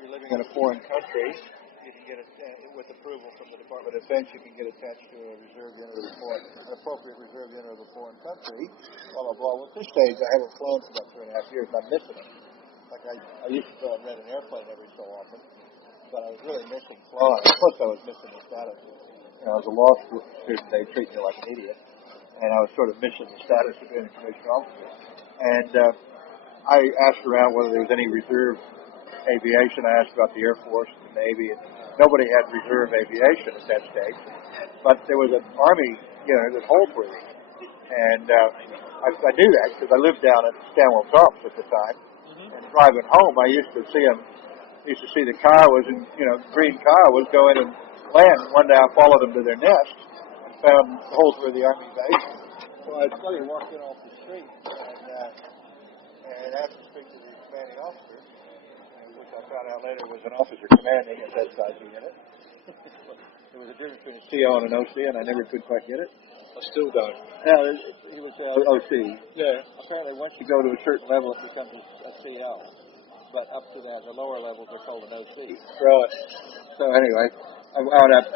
you're living in a foreign country, you can get with approval from the Department of Defense, you can get attached to a reserve unit of an appropriate reserve unit of a foreign country. Blah blah blah. Well, at this stage, I haven't flown for about 2.5 years, and I'm missing it. Like I used to rent an airplane every so often, but I was really missing flying. Plus, I was missing the status. I was a law student. They treat me like an idiot, and I was sort of missing the status of being a commissioned officer. And I asked around whether there was any reserve aviation. I asked about the Air Force and the Navy, and nobody had reserve aviation at that stage. But there was an Army, that Holsworthy. And I knew that because I lived down at Stanwell Tops at the time. Mm-hmm. And driving home, I used to see the car was in, green car was going and land. One day I followed them to their nest and found Holsworthy Army base. So I suddenly walked in off the street and asked to speak to the commanding officer, which I found out later was an officer commanding at that size of unit. There was a difference between a CO and an OC, and I never could quite get it. I still don't. No, he was OC. Yeah. Apparently, once you go to a certain level, it becomes a CO. But up to that, the lower levels are called an OC. Right. So anyway, I wound up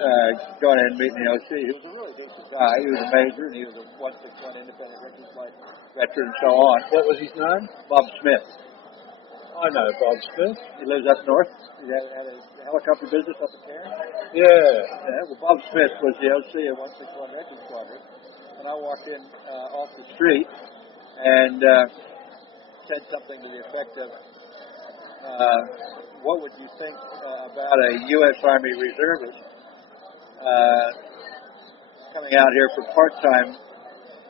going in and meeting the OC. He was a really decent guy. He was a major, and he was a 161 independent records flight veteran and so on. What was his name? Bob Smith. I know Bob Smith. He lives up north. He had a helicopter business up in there. Yeah. Well, Bob Smith was the OC of 161 Engine Squadron. And I walked in off the street and said something to the effect of, what would you think about a U.S. Army reservist coming out here for part-time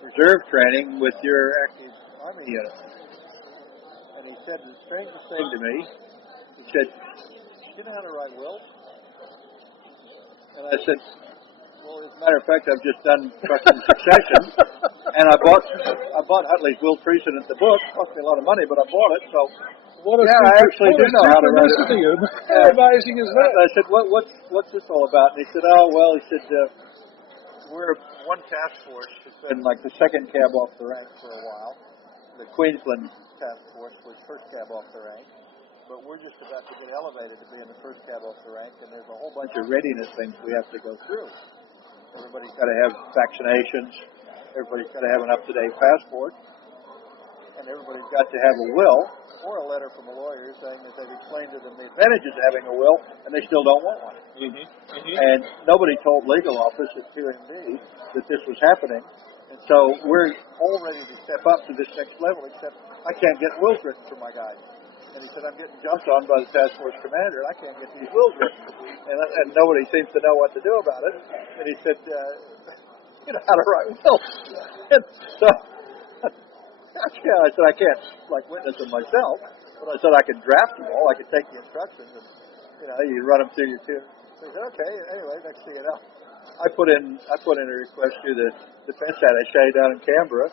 reserve training with your active Army unit? And he said the strangest thing to me. He said, "Do you know how to write wills?" And I said, "Well, as a matter of fact, I've just done Trust and Succession, and I bought Utley's Will Precedent, the book. It cost me a lot of money, but I bought it, so." I actually do know how to write it. How amazing is that? And I said, what's this all about? And he said, we're one task force. It's been like the second cab off the rank for a while. The Queensland task force was first cab off the rank. But we're just about to get elevated to be in the first cab off the rank, and there's a whole bunch of readiness things we have to go through. Everybody's got to have vaccinations. Everybody's got to have an up-to-date passport. And everybody's got to have a will or a letter from a lawyer saying that they've explained to them the advantages of having a will, and they still don't want one. Mm-hmm. Mm-hmm. And nobody told legal office at QMB that this was happening. And so we're all ready to step up to this next level, except I can't get wills written for my guys. And he said, I'm getting jumped on by the task force commander, and I can't get these wills written. And nobody seems to know what to do about it. And he said, how to write wills. And so I said, I can't, witness them myself, but I said I could draft them all. I could take the instructions and, you run them through your two. So I said, okay, anyway, next thing you know, I put in a request to the defense attaché down in Canberra,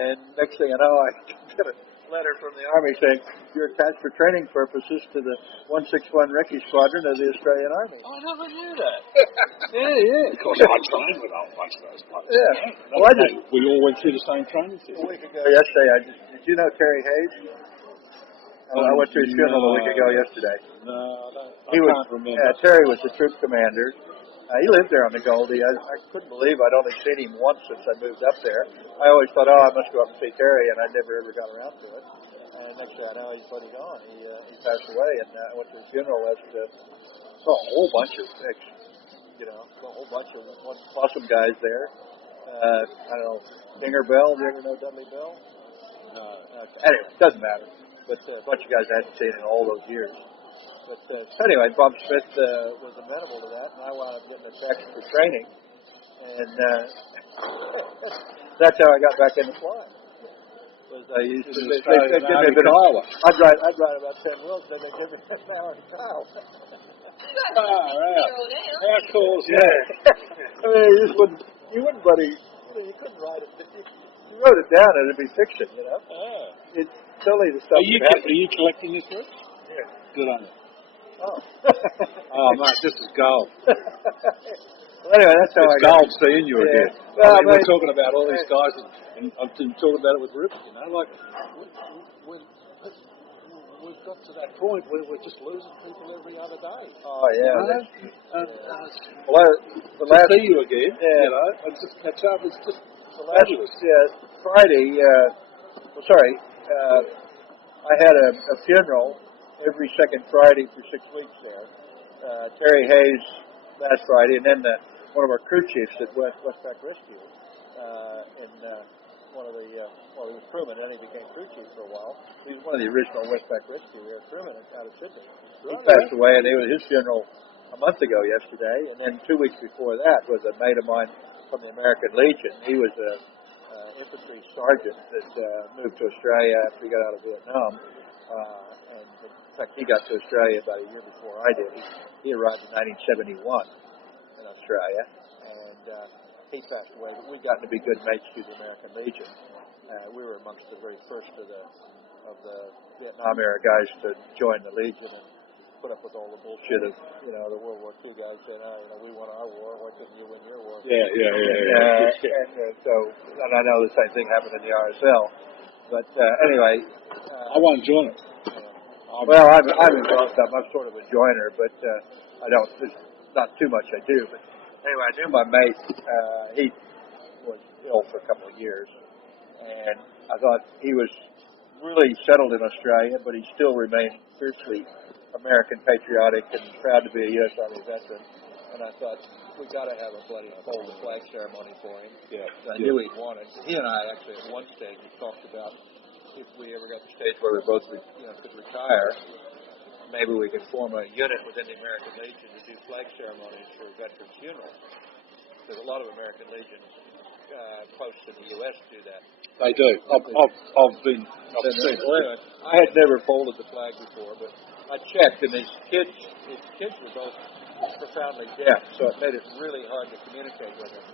and next thing you know, I get a letter from the Army saying, you're attached for training purposes to the 161 Recce Squadron of the Australian Army. I never knew that. Yeah. Of course, I trained with a bunch of those blokes. Yeah. We all went through the same training system. A week ago yesterday, did you know Terry Hayes? I went to his funeral a week ago yesterday. No, I can't remember. Terry was the troop commander. He lived there on the Goldie. I couldn't believe I'd only seen him once since I moved up there. I always thought, I must go up and see Terry, and I never ever got around to it. And next thing I know, he's gone. He passed away, and I went to his funeral. Saw a whole bunch of awesome guys there. I don't know, Dinger Bell. Do you ever know Dudley Bell? No. Okay. Anyway, it doesn't matter. But a bunch of guys I hadn't seen in all those years. But anyway, Bob Smith was amenable to that, and I wound up getting attached for training. And that's how I got back into flying. I used to give me a bit of Iowa. I'd write about 10 wills, then they give me an hour and a trial. How cool is that? I mean, you wouldn't, buddy. You couldn't write it. You wrote it down, and it'd be fiction, It's totally the stuff. Are you collecting this book? Yeah. Good on you. Oh. Oh, mate, this is gold. Well, anyway, that's how it's gold seeing you again. Well, we're talking about all these guys, and I've been talking about it with Rupert, we've got to that point where we're just losing people every other day. Oh yeah. You know? that's- Well, the to last see you again, Yeah. you know, and just catch up, it's just the last fabulous. Friday. I had a funeral every second Friday for 6 weeks there. Terry Hayes last Friday, and then one of our crew chiefs at Westpac Rescue, one of the he was crewman, and then he became crew chief for a while. He was one of the original Westpac Rescue crewmen out of Sydney. He passed away, and his funeral a month ago yesterday, and then 2 weeks before that was a mate of mine from the American Legion. He was a infantry sergeant that moved to Australia after he got out of Vietnam. And in fact, he got to Australia about a year before I did. He arrived in 1971 in Australia, and he passed away. But we've gotten to be good mates through the American Legion. We were amongst the very first of the Vietnam era guys to join the Legion and put up with all the bullshit of the World War II guys saying, we won our war, why couldn't you win your war? Yeah. And I know the same thing happened in the RSL. But anyway, I won't join it. well, I'm involved. I'm sort of a joiner, but I don't. There's not too much I do. But anyway, I knew my mate. He was ill for a couple of years, and I thought he was really settled in Australia, but he still remained fiercely American patriotic and proud to be a U.S. Army veteran. And I thought, we got to have a bloody fold the flag ceremony for him. Yeah. I knew he'd want it. He and I actually at one stage we talked about if we ever got to the stage where we both could retire, maybe we could form a unit within the American Legion to do flag ceremonies for veterans' funerals. There's a lot of American Legion posts in the U.S. do that. They do. I've been. I had never folded the flag before, but I checked, and his kids were both profoundly deaf, so it made it really hard to communicate with him.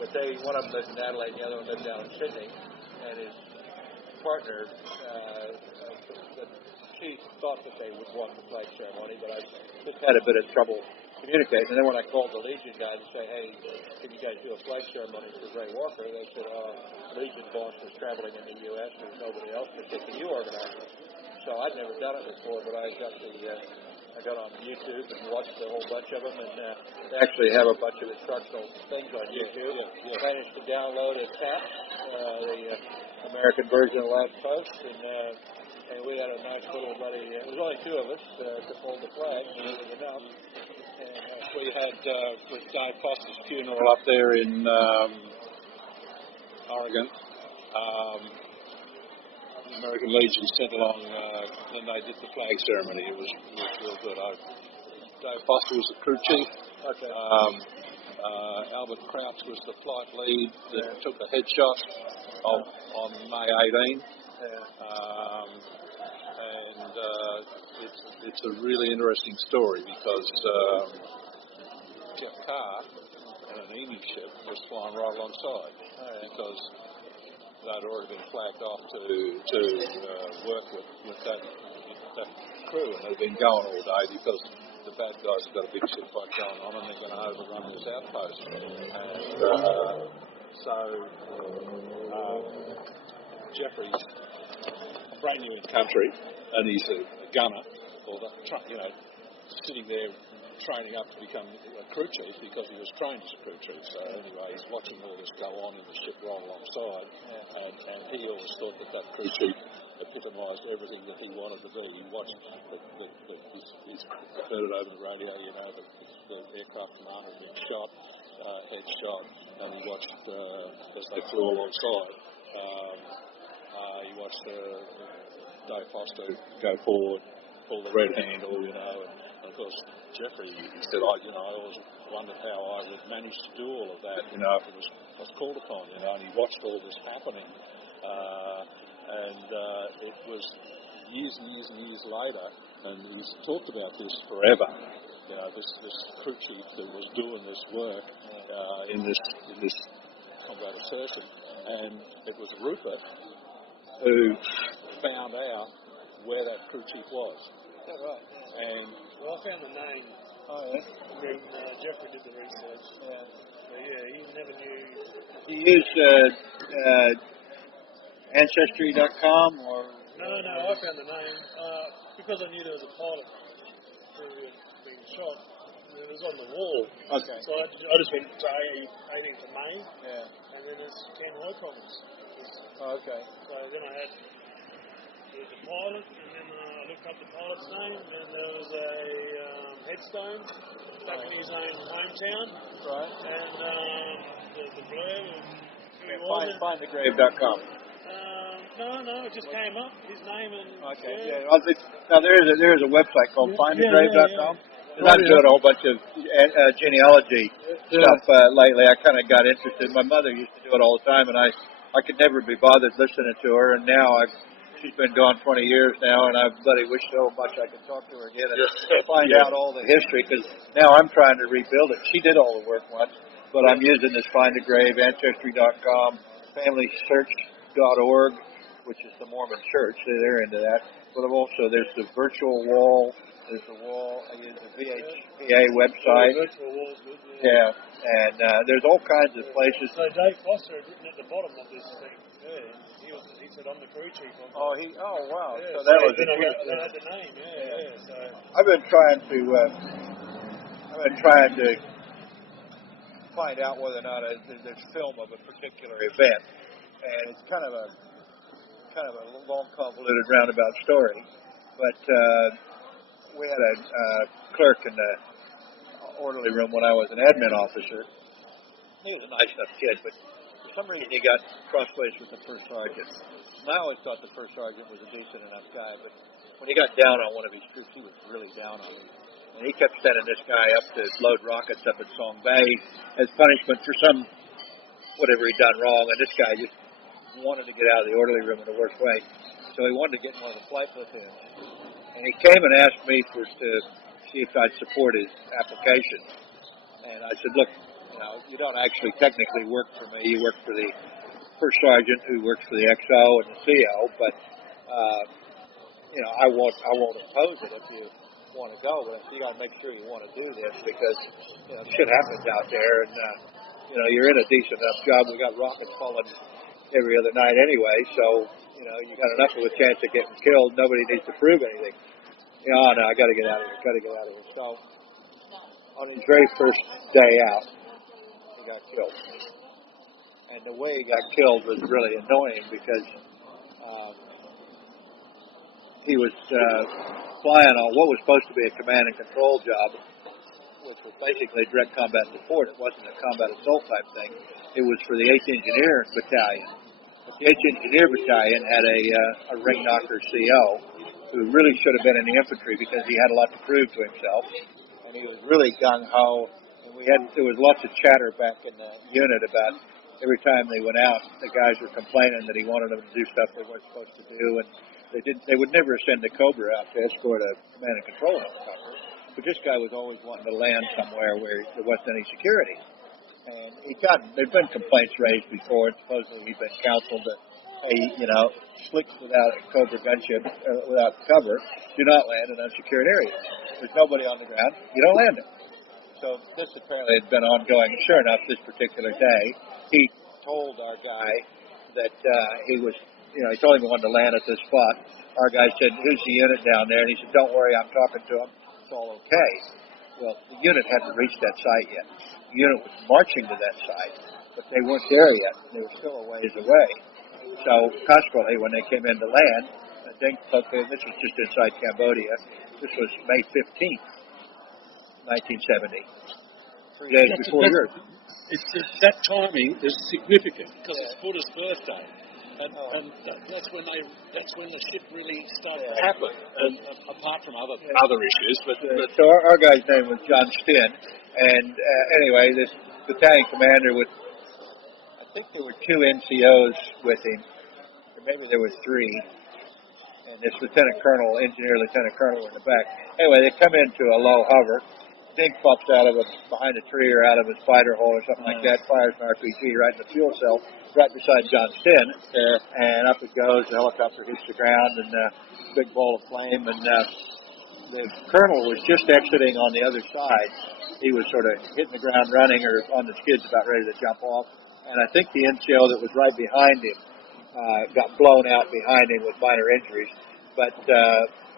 But one of them lived in Adelaide, the other one lived down in Sydney, and his partner, she thought that they would want the flag ceremony, but I just had a bit of trouble communicating. And then when I called the Legion guy to say, hey, can you guys do a flag ceremony for Ray Walker, they said, Legion boss was traveling in the U.S. There's nobody else, particularly you organize it. So I'd never done it before, but I got on YouTube and watched a whole bunch of them, and they actually have a bunch of instructional things on YouTube. Managed to download a TAP, the American version of Last Post, and we had a nice little buddy. It was only two of us to fold the flag, and it was enough. And We had with Dave Foster's funeral up there in Oregon. The American Legion sent along, and they did the flag ceremony. It was real good. Dave Foster was the crew chief. Okay. Albert Crouch was the flight lead that took the headshot on May 18. And it's a really interesting story because Jeff Carr and an Emu ship was flying right alongside because they'd already been flagged off to work with that crew, and they'd been going all day because the bad guys have got a big ship fight going on and they're going to overrun this outpost. And Jeffrey's brand new in country, and he's a gunner, or sitting there training up to become a crew chief because he was trained as a crew chief. So anyway, he's watching all this go on in the ship right alongside, and he always thought that crew chief epitomised everything that he wanted to be. He watched he's heard it over the radio, the aircraft commander being shot, headshot, and he watched as they flew alongside. He watched Dave Foster go forward, pull the red handle, and of course Jeffrey, he said, I always wondered how I would manage to do all of that, if it was called upon, and he watched all this happening, and it was years and years and years later, and he's talked about this forever, this crew chief that was doing this work in this combat assertion, and it was Rupert who found out where that crew chief was. Yeah, right. Yeah. And I found the name. Oh, yeah. When Jeffrey did the research. Yeah. But he never knew. Do you use Ancestry.com or? No, I found the name. because I knew there was a pilot who had been shot, and it was on the wall. Okay. So I just went to 18th of May, Yeah. and then there's Ken Hoycombs. Oh, okay. So then I had the pilot, and then I looked up the pilot's name, and there was a headstone back in his own hometown, Right. and the blurb of who he was. Findthegrave.com. No, it just came up, his name and... Okay. Yeah. Well, now there is a website called findthegrave.com. And I've done a whole bunch of genealogy stuff lately. I kind of got interested. My mother used to do it all the time, and I could never be bothered listening to her. And now she's been gone 20 years now, and I bloody wish so much I could talk to her again and find out all the history. Because now I'm trying to rebuild it. She did all the work once, but I'm using this Find the Grave, Ancestry.com, FamilySearch.org, which is the Mormon Church. They're into that. But there's the virtual wall. There's the wall. I use the VHPA website. Virtual wall's good, Yeah, and there's all kinds of places. So Dave Foster had written at the bottom of this thing. Yeah, he said, I'm the crew chief. Oh, wow. Yeah, So that was then I had the name. So I've been trying to find out whether or not there's film of a particular event, and it's kind of a long, convoluted, roundabout story. But we had a clerk in the orderly room when I was an admin officer. He was a nice enough kid, but for some reason he got crossways with the first sergeant. And I always thought the first sergeant was a decent enough guy, but when he got down on one of his troops, he was really down on him. And he kept sending this guy up to load rockets up at Song Bay as punishment for whatever he'd done wrong, and this guy just wanted to get out of the orderly room in the worst way. So he wanted to get in one of the flight platoons. And he came and asked me to see if I'd support his application. And I said, look, you don't actually technically work for me. You work for the first sergeant who works for the XO and the CO, but I won't oppose it if you want to go. But you got to make sure you want to do this because shit happens out there, and you're in a decent enough job. We got rockets falling every other night anyway, so you got enough of a chance of getting killed. Nobody needs to prove anything. No, I got to get out of here. So on his very first day out, he got killed. And the way he got killed was really annoying because he was flying on what was supposed to be a command and control job, which was basically direct combat support. It wasn't a combat assault type thing. It was for the 8th Engineer Battalion. But the 8th Engineer Battalion had a ring knocker CO who really should have been in the infantry because he had a lot to prove to himself. And he was really gung-ho. And there was lots of chatter back in the unit about every time they went out, the guys were complaining that he wanted them to do stuff they weren't supposed to do. And they would never send the Cobra out to escort a command and control helicopter. But this guy was always wanting to land somewhere where there wasn't any security. And there'd been complaints raised before, and supposedly he'd been counseled that, hey, slicks without a Cobra gunship, without cover, do not land in unsecured areas. There's nobody on the ground, you don't land it. So this apparently had been ongoing. Sure enough, this particular day, he told our guy that he told him he wanted to land at this spot. Our guy said, here's the unit down there, and he said, don't worry, I'm talking to him, it's all okay. Well, the unit hadn't reached that site yet. The unit was marching to that site, but they weren't there yet. They were still a ways away. So consequently, when they came in to land, this was just inside Cambodia. This was May 15th, 1970. 3 days before yours. That timing is significant because it's Buddha's birthday, and that's when the shit really started to happen. And apart from other issues, but so our guy's name was John Stinn, and anyway, this battalion commander I think there were 2 NCOs with him, or maybe there were 3, and this lieutenant colonel, engineer lieutenant colonel in the back. Anyway, they come into a low hover. Dink pops out of behind a tree or out of his fighter hole or something like that, fires an RPG right in the fuel cell, right beside John Stinn, and up it goes. The helicopter hits the ground, and big ball of flame, and the colonel was just exiting on the other side. He was sort of hitting the ground running or on the skids about ready to jump off, and I think the NCO that was right behind him got blown out behind him with minor injuries, but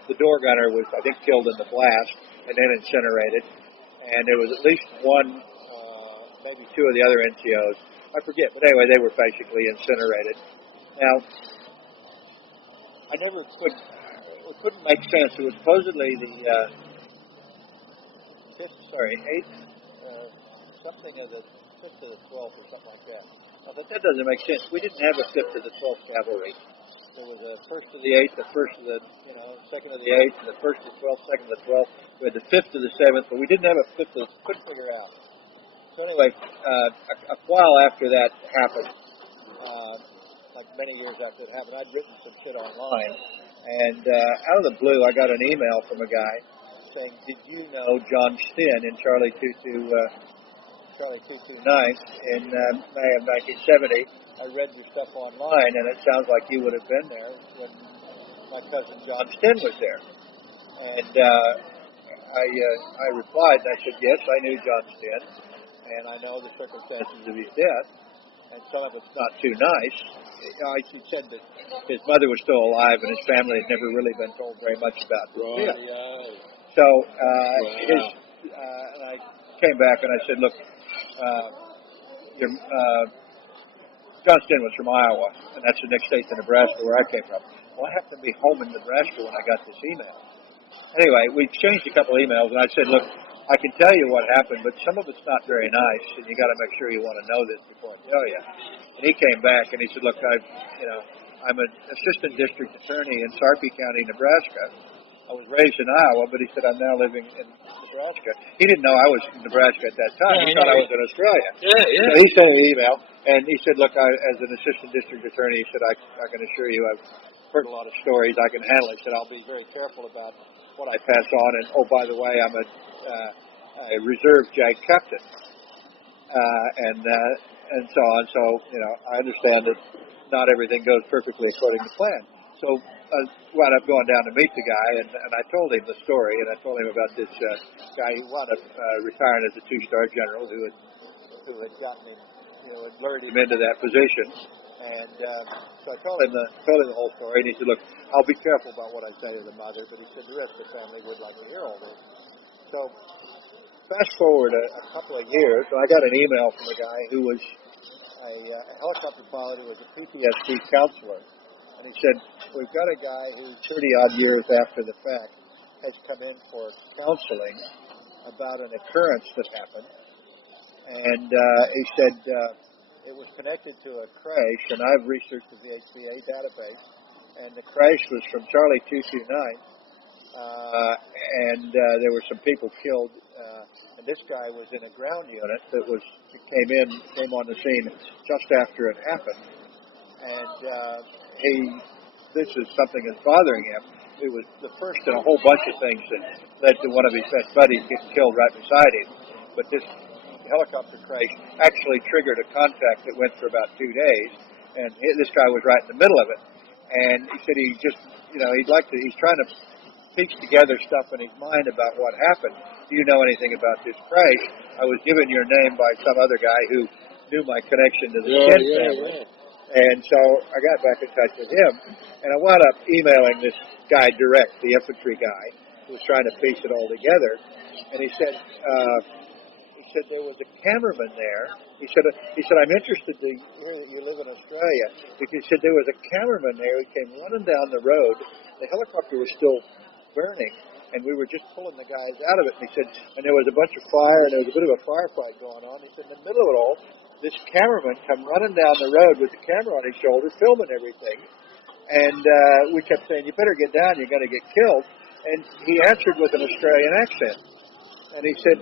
the door gunner was, I think, killed in the blast and then incinerated. And there was at least one, maybe two of the other NCOs. I forget, but anyway, they were basically incinerated. Now, I never couldn't make sense. It was supposedly the eighth, something of the 5th to the 12th or something like that. I thought that doesn't make sense. We didn't have a 5th to the 12th Cavalry. There was a 1st to the 8th, the 1st to the 2nd to the 8th, and the 1st to the 12th, 2nd to the 12th. We had the 5th to the 7th, but we didn't have a 5th to the, couldn't figure out. So anyway, a while after that happened, like many years after it happened, I'd written some shit online, and out of the blue, I got an email from a guy saying, "Did you know John Stinn in Charlie 229 in May of 1970? I read your stuff online, and it sounds like you would have been there when my cousin John Stinn was there." And I replied, and I said, "Yes, I knew John Stinn, and I know the circumstances of his death, and some of it's not too nice." I said that his mother was still alive, and his family had never really been told very much about this. Right. So and I came back and I said, "Look, John Stinn was from Iowa, and that's the next state to Nebraska where I came from. Well, I happened to be home in Nebraska when I got this email." Anyway, we exchanged a couple emails, and I said, "Look, I can tell you what happened, but some of it's not very nice, and you got to make sure you want to know this before I tell you." And he came back and he said, "Look, I'm an assistant district attorney in Sarpy County, Nebraska. I was raised in Iowa, but," he said, "I'm now living in Nebraska." He didn't know I was in Nebraska at that time. He thought I was in Australia. Yeah. So he sent me an email, and he said, "Look, as an assistant district attorney," he said, I can assure you I've heard a lot of stories. I can handle it." He said, "I'll be very careful about what I pass on. And, oh, by the way, I'm a reserve JAG captain." And so on. So, I understand that not everything goes perfectly according to plan. So I wound up going down to meet the guy, and I told him the story, and I told him about this guy who wound up retiring as a 2-star general who had gotten him, had lured him into that position. And so I told him the whole story, and he said, "Look, I'll be careful about what I say to the mother," but he said the rest of the family would like to hear all this. So fast forward a couple of years, and I got an email from a guy who was a helicopter pilot who was a PTSD counselor. And he said, "We've got a guy who 30-odd years after the fact has come in for counseling about an occurrence that happened." And he said it was connected to a crash, and I've researched the VHCA database, and the crash was from Charlie 229, and there were some people killed. And this guy was in a ground unit that came on the scene just after it happened. And this is something that's bothering him. It was the first in a whole bunch of things that led to one of his best buddies getting killed right beside him. But this helicopter crash actually triggered a contact that went for about 2 days, and this guy was right in the middle of it. And he said he just, he's trying to piece together stuff in his mind about what happened. "Do you know anything about this crash? I was given your name by some other guy who knew my connection to the Stinn family." And so I got back in touch with him, and I wound up emailing this guy direct, the infantry guy, who was trying to piece it all together. And he said there was a cameraman there. He said, "I'm interested to hear that you live in Australia," because he said there was a cameraman there who came running down the road. The helicopter was still burning, and we were just pulling the guys out of it. And he said, and there was a bunch of fire, and there was a bit of a firefight going on. He said, in the middle of it all, this cameraman come running down the road with the camera on his shoulder, filming everything. And we kept saying, "You better get down, you're going to get killed." And he answered with an Australian accent. And he said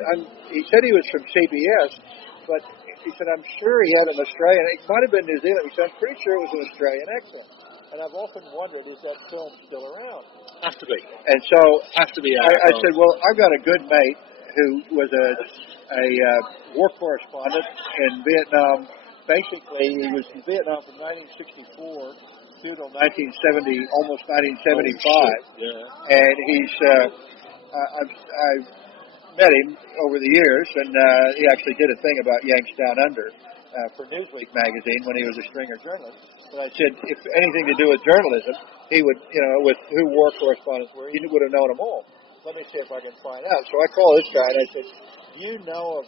he was from CBS, but he said, "I'm sure he had an Australian, it might have been New Zealand." He said, "I'm pretty sure it was an Australian accent." And I've often wondered, is that film still around? Have to be. And so Have to be. I said, "Well, I've got a good mate who was a war correspondent in Vietnam. Basically, he was in Vietnam from 1964 to 1970, almost 1975. And he's I've met him over the years, and he actually did a thing about Yanks Down Under for Newsweek magazine when he was a stringer journalist. And I said, if anything to do with journalism, he would, with who war correspondents were, he would have known them all. Let me see if I can find out. So I called this guy and I said, do you know of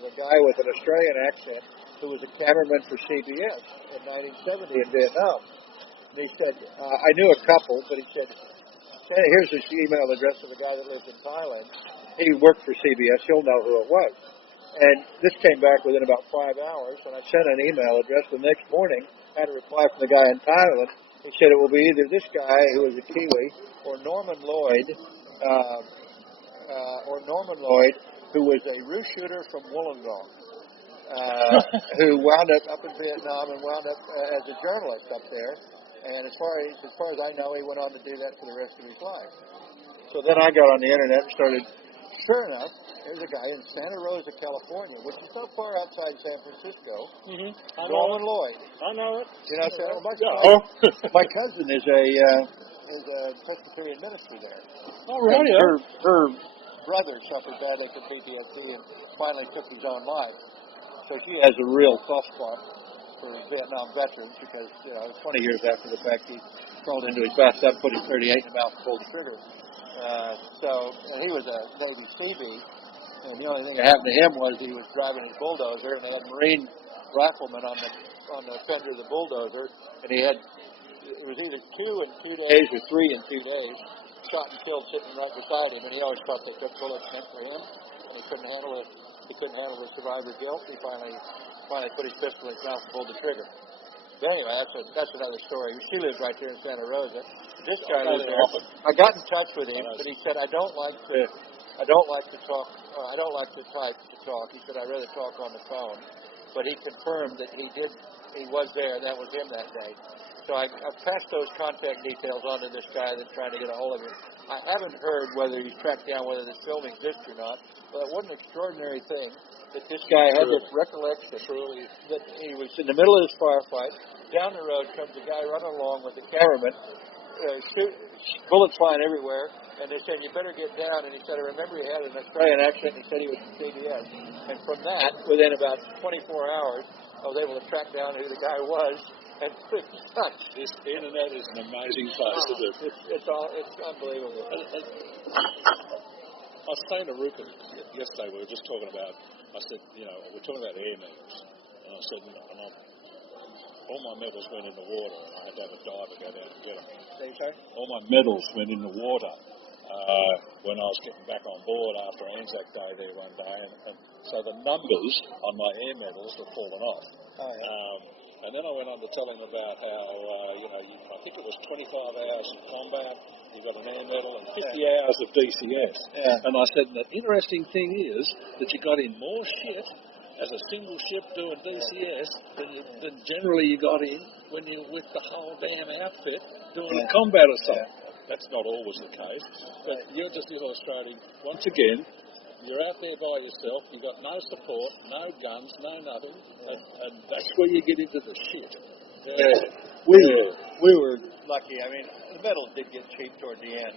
a guy with an Australian accent who was a cameraman for CBS in 1970 in Vietnam? And he said, I knew a couple, but he said, here's his email address of the guy that lives in Thailand. He worked for CBS. He'll know who it was. And this came back within about 5 hours, and I sent an email address the next morning. I had a reply from the guy in Thailand. He said it will be either this guy, who is a Kiwi, or Norman Lloyd, who was a roof shooter from Wollongong, who wound up in Vietnam and wound up as a journalist up there. And as far as I know, he went on to do that for the rest of his life. So then I got on the internet and started. Sure enough, there's a guy in Santa Rosa, California, which is not far outside San Francisco. Mm-hmm. Norman Lloyd. I know it. You know, so my cousin is a Presbyterian minister there. Oh, right. And her brother suffered badly from PTSD and finally took his own life. So she has a real soft spot for Vietnam veterans because 20 years after the fact he crawled into his bathtub, put his .38 in the mouth, and pulled the trigger. And he was a Navy Seabee, and the only thing that happened to him was he was driving his bulldozer, and they had Marine riflemen on the fender of the bulldozer, and it was either 2 in 2 days or 3 in 2 days, shot and killed sitting right beside him, and he always thought they took bullets meant for him, and he couldn't handle the survivor guilt. He finally put his pistol in his mouth and pulled the trigger. But anyway, that's another story. She lived right there in Santa Rosa. This guy lived there. I got in touch with him, but he said I don't like to talk. I don't like to type to talk. He said I'd rather talk on the phone. But he confirmed that he was there, and that was him that day. So I've passed those contact details on to this guy that's trying to get a hold of him. I haven't heard whether he's tracked down whether this film exists or not, but what an extraordinary thing that this guy had this recollection that he was in the middle of this firefight. Down the road comes a guy running along with the cameraman, bullets flying everywhere, and they said, you better get down. And he said, I remember he had an Australian accent, and he said he was from CBS. And from that, within about 24 hours, I was able to track down who the guy was. And this internet is an amazing place to do. It's unbelievable. I was saying to Rupert yesterday, we were just talking about, I said, we're talking about air medals. And I said, all my medals went in the water, and I had to have a diver go down and get them. Okay. All my medals went in the water when I was getting back on board after Anzac Day there one day. And so the numbers on my air medals were falling off. Oh, yeah. And then I went on to tell him about how, I think it was 25 hours of combat, you got an air medal, and 50 hours of DCS. Yeah. And I said, the interesting thing is that you got in more shit as a single ship doing DCS than generally you got in when you're with the whole damn outfit doing a combat assault. Yeah. That's not always the case. But you're just illustrating, once again, you're out there by yourself, you've got no support, no guns, no nothing, and that's where you get into the shit. We were lucky. I mean, the medals did get cheap toward the end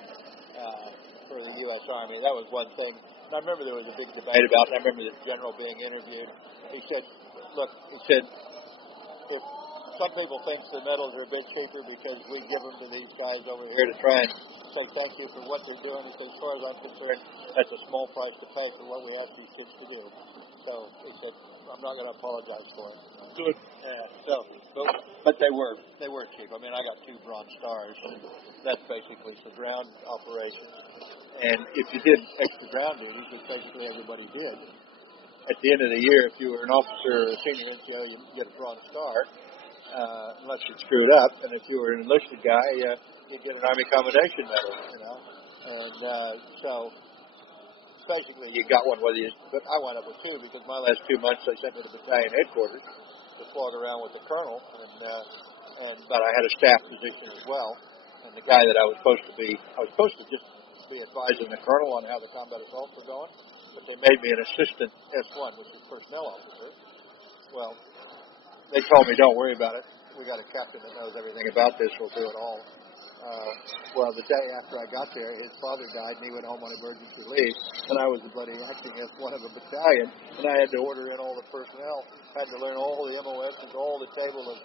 for the U.S. Army. That was one thing. And I remember there was a big debate about it. I remember the general being interviewed. He said, if some people think the medals are a bit cheaper because we give them to these guys over here to try and say thank you for what they're doing. He said, as far as I'm concerned, that's a small price to pay for what we ask these kids to do. So he said, I'm not going to apologize for it. Good. Yeah. But they were cheap. I mean, I got 2 Bronze Stars. That's basically for ground operations. And if you did extra ground duties, which basically everybody did, at the end of the year, if you were an officer or a senior NCO, you get a Bronze Star, unless you screwed up. And if you were an enlisted guy, you'd get an Army Commendation Medal, And so basically you got one whether you, but I wound up with 2 because my last 2 months they sent me to battalion headquarters to plod around with the colonel, but I had a staff position as well. And the guy that I was supposed to just be advising the colonel on how the combat assaults were going, but they made me an assistant S1, which is personnel officer. Well, they told me, don't worry about it. We got a captain that knows everything about this. We'll do it all. Well, the day after I got there, his father died, and he went home on emergency leave, and I was the bloody acting S1 of a battalion, and I had to order in all the personnel, had to learn all the MOSs, all the table of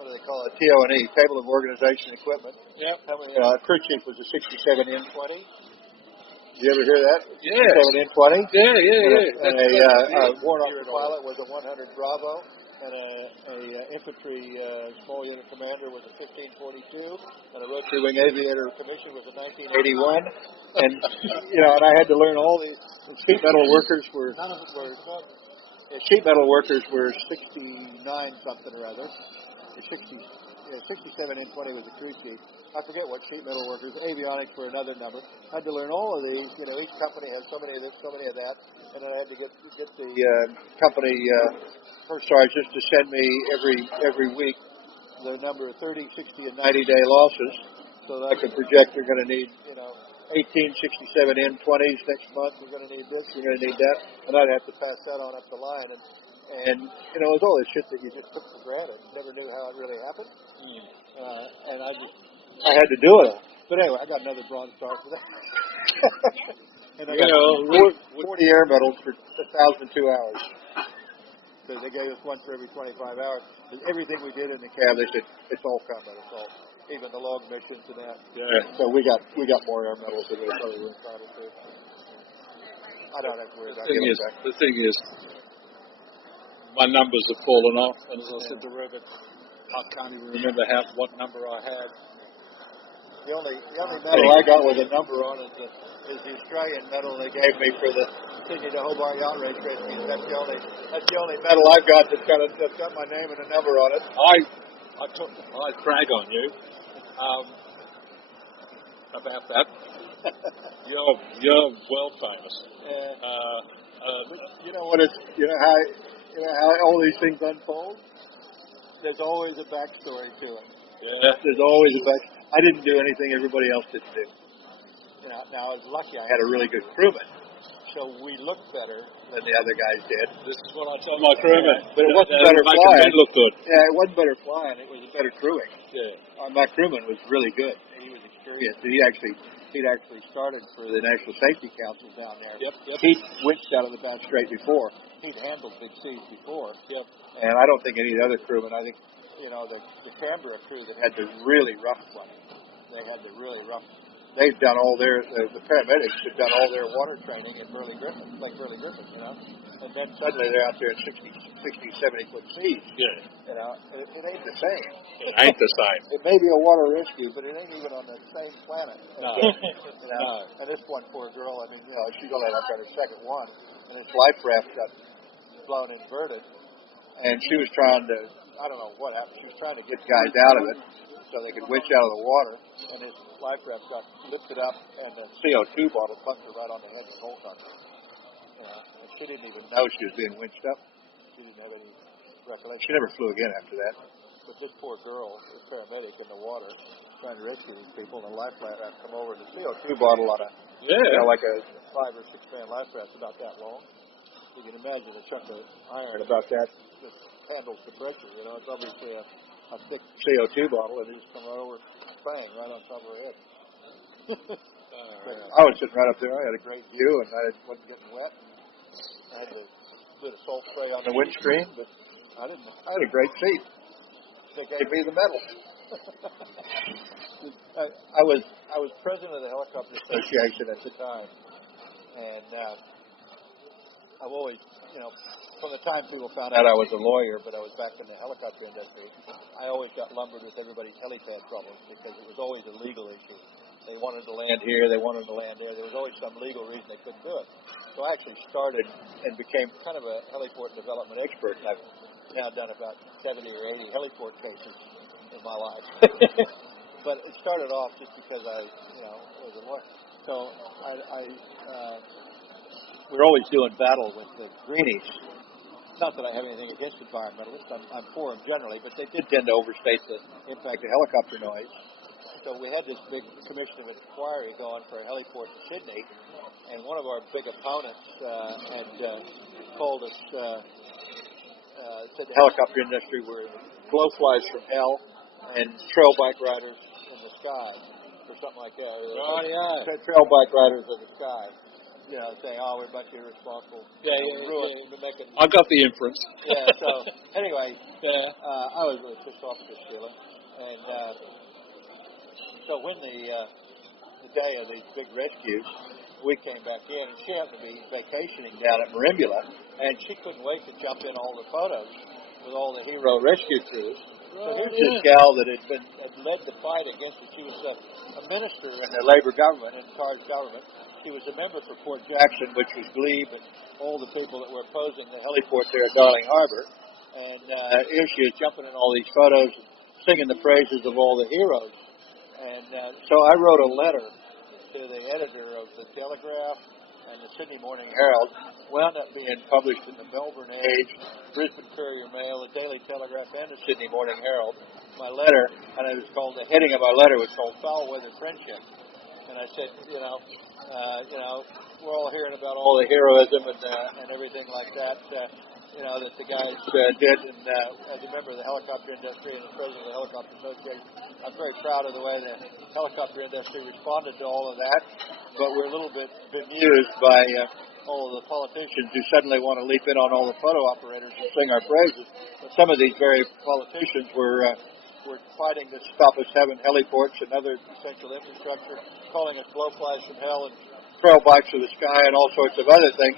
what do they call it? TO&E, Table of Organization Equipment. Yep. How many, crew chief was a 67 N20. Did you ever hear that? Yes. 67 N20. Yeah. And a warrant officer pilot was a 100 Bravo, and a infantry small unit commander was a 1542, and a rotary wing aviator commission was a 1981. And and I had to learn all these. And sheet metal workers were sheet metal workers were 69 something or other. 67 N20 was a crew chief. I forget what sheet metal workers. Avionics were another number. I had to learn all of these. Each company has so many of this, so many of that, and then I had to get the company first sergeants to send me every week the number of 30, 60, and 90-day losses, so that I could project they're going to need 18 67 N20s next month. We're going to need this. We're going to need that, and I'd have to pass that on up the line. And it was all this shit that you just took for granted. Never knew how it really happened. And I had to do it. But anyway, I got another Bronze Star for that. And I got 40 air medals for 1,002 hours. So they gave us one for every 25 hours. Everything we did in the cab, they said, it's all combat. It's all, even the log missions and that. Yeah. So we got more air medals than we probably were entitled to. I don't have to worry about giving back. The thing is, my numbers have fallen off, and as I said to Rupert, I can't even remember what number I had. The only medal I got with a number on is the Australian medal they gave me for the Sydney to Hobart Yacht Race Rescue. That's the only medal I've got that's got my name and a number on it. I brag on you about that. You're world famous. How all these things unfold. There's always a backstory to it. Yeah. There's always a back. I didn't do anything everybody else didn't do. Now I was lucky. I had a really good crewman, so we looked better than the other guys did. This is what I told my crewmen. But it wasn't better flying. It look good. Yeah, it wasn't better flying. It was better crewing. Yeah. My crewman was really good. He was experienced. He'd actually started for the National Safety Council down there. Yep. He'd winched out of the Bass Strait before. He'd handled big seas before. Yep. And I don't think any of the other crewmen. I think the Canberra crew that had the really rough one. They had the really rough. They've done all the paramedics have done all their water training in Lake Burley Griffin, and then suddenly they're out there in 60, 70 foot seas. Yeah. It ain't the same. It ain't the same. It may be a water rescue, but it ain't even on the same planet. No. No. And this one poor girl, she's only up on her second one, and this life raft got blown inverted, and she was trying to, I don't know what happened, she was trying to get guys out of it so they could winch out of the water, and this life raft got lifted up, and the CO2 bottle punched her right on the head with a hole puncher. And she didn't even know she was being winched up. She didn't have any recollection. She never flew again after that. But this poor girl, the paramedic in the water, trying to rescue these people, and the life raft come over, and the CO2 bottle on a, like a 5 or 6 man life raft about that long. You can imagine a chunk of iron about that just handles the pressure. It's obviously a thick CO2 bottle, and it just come right over, bang, right on top of her head. I was sitting right up there. I had a great view, and I wasn't getting wet. I had a bit of salt spray on the windscreen, but I had a great seat. They gave me the medal. I was president of the Helicopter Association at the time, and I've always, from the time people found out I was a lawyer, but I was back in the helicopter industry, I always got lumbered with everybody's helipad problems because it was always a legal issue. They wanted to land here, they wanted to land there. There was always some legal reason they couldn't do it. So I actually started and became kind of a heliport development expert, and I've now done about 70 or 80 heliport cases in my life. But it started off just because I, was a lawyer. So we're always doing battle with the greenies. Not that I have anything against environmentalists. I'm for them generally, but they did tend to overstate the impact of helicopter noise. So we had this big commission of inquiry going for a heliport in Sydney, and one of our big opponents had called us, said the helicopter industry were blowflies from hell and trail bike riders in the sky, or something like that. Oh, yeah. Trail bike riders in the sky. saying, "Oh, we're a bunch of irresponsible, Yeah, ruined, making." I got the inference. Yeah. So anyway, Yeah. I was really pissed off at this feeling, and so when the day of these big rescues, we came back in, and she happened to be vacationing down at Marimbula, and she couldn't wait to jump in all the photos with all the hero rescue crews. So here's this gal that had led the fight against it. She was a minister in the Labor government, in Carr's government. She was a member for Port Jackson, which was Glebe and all the people that were opposing the heliport there at Darling Harbor. And here she is jumping in all these photos, singing the praises of all the heroes. And so I wrote a letter to the editor of the Telegraph and the Sydney Morning Herald, wound up being published in the Melbourne Age, Brisbane Courier Mail, the Daily Telegraph, and the Sydney Morning Herald. My letter, and it was called, the heading of my letter was called Foul Weather Friendship. And I said, we're all hearing about all the heroism and everything like that, that the guys did. And as a member of the helicopter industry and as president of the Helicopter Association, I'm very proud of the way the helicopter industry responded to all of that. But we're a little bit bemused by all of the politicians who suddenly want to leap in on all the photo operators and sing our praises. But some of these very politicians were fighting to stop us having heliports and other essential infrastructure, calling us blowflies from hell and trail bikes of the sky and all sorts of other things.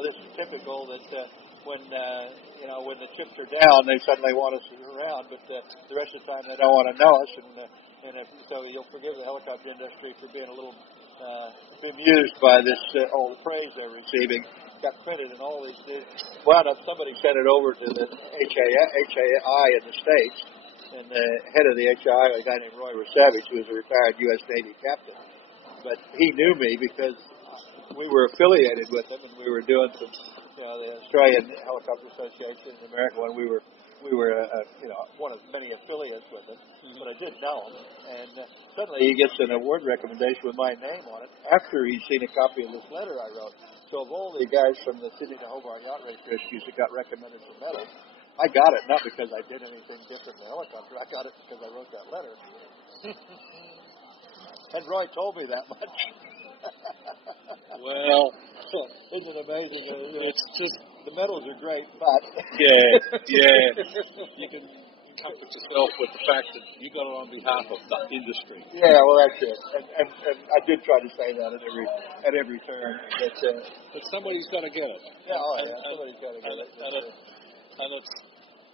This is typical that when the chips are down, they suddenly want us around, but the rest of the time they don't want to know us. So you'll forgive the helicopter industry for being a little bemused by this, all the praise they're receiving. Got printed in all these. Wound up, somebody sent it over to the HAI in the States, and the head of the HAI, a guy named Roy Rusevich, who was a retired U.S. Navy captain. But he knew me because we were affiliated with him, and we were doing some, the Australian Helicopter Association in America when we were one of many affiliates with him. But I did know him, and suddenly he gets an award recommendation with my name on it after he's seen a copy of this letter I wrote. So of all the guys from the Sydney to Hobart Yacht Race Rescues that got recommended for medals, I got it not because I did anything different in the helicopter. I got it because I wrote that letter. And Roy told me that much. Well, isn't it amazing? It's just, the medals are great, but yeah. You can comfort yourself with the fact that you got it on behalf of the industry. Yeah, well, that's it. And I did try to say that at every turn. But somebody's got to get it. Yeah, somebody's got to get it. And it's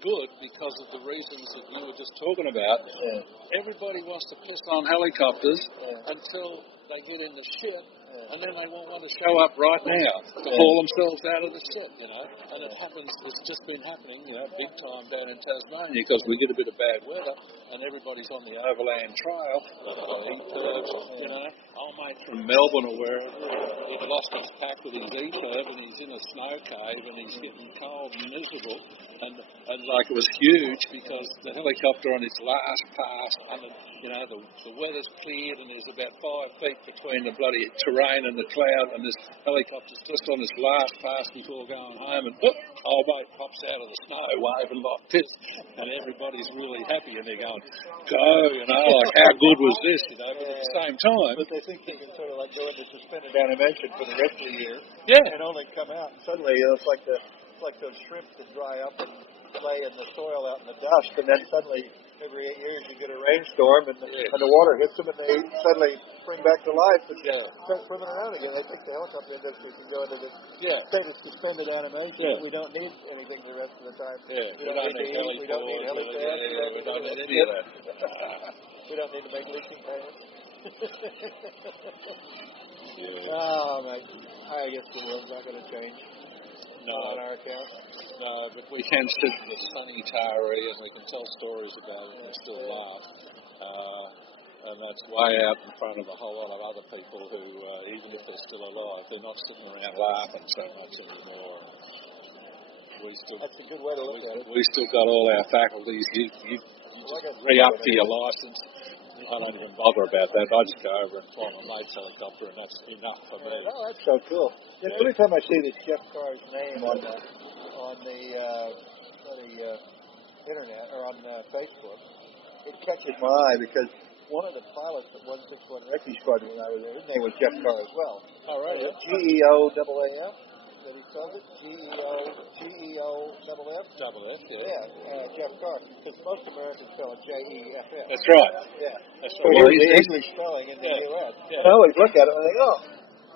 good because of the reasons that you were just talking about. Yeah. Everybody wants to piss on helicopters until they get in the shit, and then they won't want to show up right now to haul themselves out of the shit, And it happens, it's just been happening, big time down in Tasmania because we get a bit of bad weather and everybody's on the overland trail, heat curves, Old mate from Melbourne or wherever, he'd lost his pack with his E-curve and he's in a snow cave and he's getting cold and miserable and like it was huge because the helicopter on its last pass and the weather's cleared and there's about 5 feet between the bloody terrain and the cloud, and this helicopter's just on its last pass before going home, and old mate pops out of the snow waving like this, and everybody's really happy, and they're going, go, like how good was this, but at the same time. But they think they can sort of like go into suspended animation for the rest of the year, and only come out, and suddenly it's like those shrimp that dry up and lay in the soil out in the dust, and then suddenly every 8 years you get a rainstorm and the water hits them and they suddenly spring back to life and start swimming around again. I think the helicopter industry can go into the state of suspended animation. Yeah. We don't need anything the rest of the time. Yeah. We don't need helipads. We don't need any of that. We don't need to make leaking pads. Oh, man. I guess the world's not going to change. On our account. No, but we can sit in the sunny Taree and we can tell stories about it and still laugh. And that's way out in front of a whole lot of other people who, even if they're still alive, they're not sitting around laughing so much anymore. That's a good way to look at it. We still got all our faculties. You just re-up to your license. I don't even bother about that. I just go over and fly my mate's helicopter, and that's enough for me. Oh, that's so cool. Every time I see this Jeff Carr's name on the internet or on Facebook, it catches my eye because one of the pilots at 161 Rescue Squadron when I was there, his name was Jeff Carr as well. Oh, right. GEOAAF, that he spells it. GEOAAF. Double F, yeah. Yeah, Jeff Carr. Because most Americans spell it JEFF. That's right. Yeah. That's So right. here's the English spelling in the Yeah. U.S. Yeah. I always look at it and I think, oh,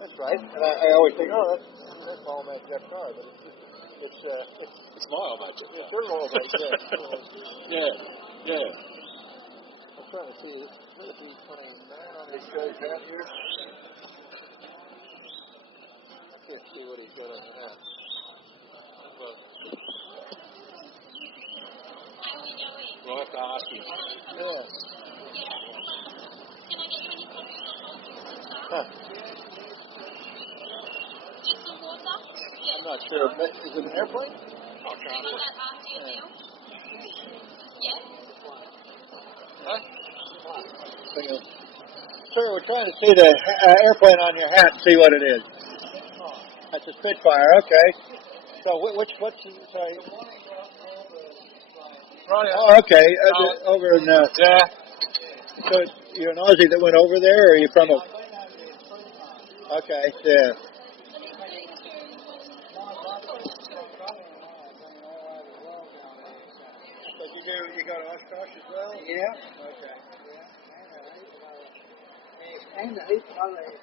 that's right. And I always think, oh, that's all mate Jeff Carr. But It's my old mate. it's their little mate, Yeah. Yeah. I'm trying to see. What if he's putting man on his guy's hat here? I can't see what he's got on the hat. Well, we'll have to ask him. Yeah. Huh. I'm not sure. Is it an airplane? I'll try it. Sir, we're trying to see the airplane on your hat and see what it is. That's a Spitfire, okay. So what's sorry? Right. Oh, okay. Over in Yeah. so you're an Aussie that went over there, or are you from a? Okay, yeah. So you go to Oshkosh as well? Yeah. Okay. And the heat color is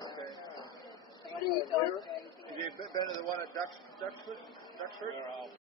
Okay. what do you Have you been to the one at Duxford?